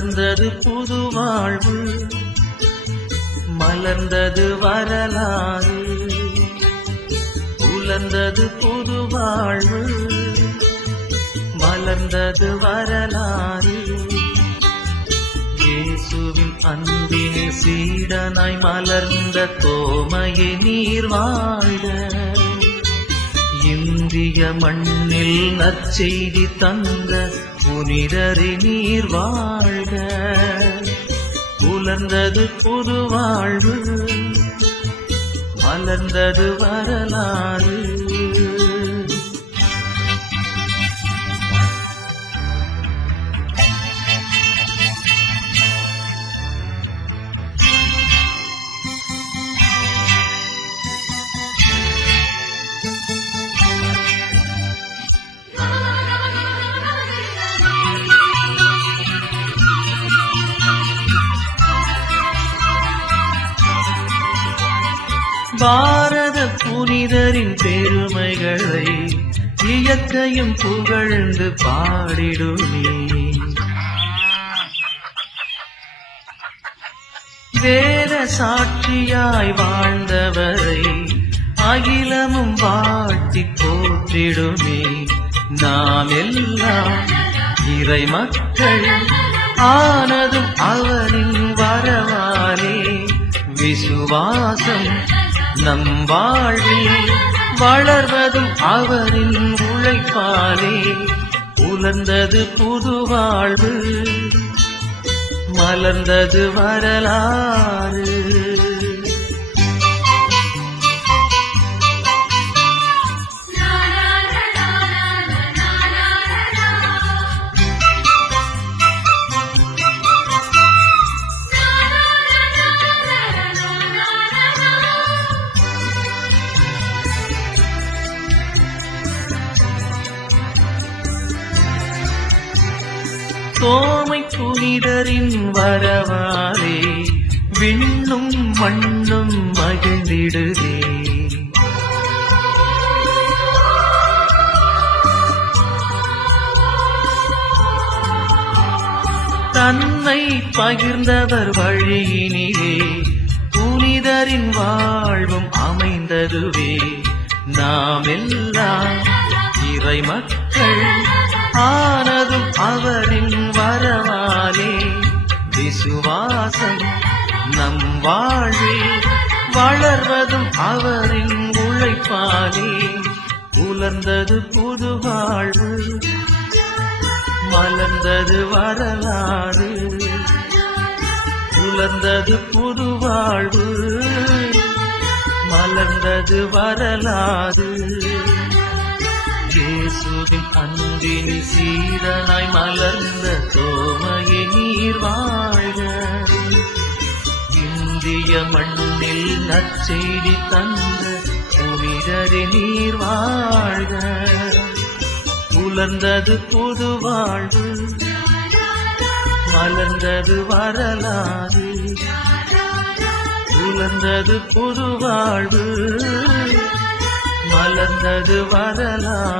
உலர்ந்தது புது வாழ்வு, மலர்ந்தது வரலாறு. உலர்ந்தது புது வாழ்வு, மலர்ந்தது வரலாறு. இயேசுவின் அன்பினில் சீடனாய் மலர்ந்த தோமையை நீர் வாழ்க. இந்திய மண்ணில் நற்செய்தி தந்த புனிதரை நீர் வாழ்க. உலர்ந்தது புது வாழ்வு, மலர்ந்தது வரலாறு. பாரத புனிதரின் பெருமைகளை இயற்கையும் புகழ்ந்து பாடிடுமே. வேத சாட்சியாய் வாழ்ந்தவரை அகிலமும் வாழ்த்தி போற்றிடுமே. நாம் எல்லாம் இறை மக்கள் ஆனதும் அவரின் வரவாலே. விசுவாசம் நம் வாழ்வில் வளர்வதும் அவரின் உழைப்பாலே. உலர்ந்தது புது வாழ்வு, மலர்ந்தது வரலாறு. தோமை புனிதரின் வரவாலே விண்ணும் மண்ணும் மகிழ்ந்திடுதே. தன்னை பகிர்ந்தவர் வழியினிலே புனிதரின் வாழ்வும் அமைந்ததுவே. நாம் எல்லாம் இறை மக்கள் ஆனதும் அவரின் வரவாலே. விசுவாசம் நம் வாழ்வில் வளர்வதும் அவரின் உழைப்பாலே. உலர்ந்தது புது வாழ்வு, மலர்ந்தது வரலாறு. உலர்ந்தது புது வாழ்வு, மலர்ந்தது வரலாறு. இயேசுவின் அன்பினில் சீடனாய் மலர்ந்த தோமையை நீர் வாழ்க. இந்திய மண்ணில் நற்செய்தி தந்த புனிதரை நீர் வாழ்க. உலர்ந்தது புது வாழ்வு, மலர்ந்தது வரலாறு. உலர்ந்தது புது வாழ்வு, மலர்ந்தது வரலாறு.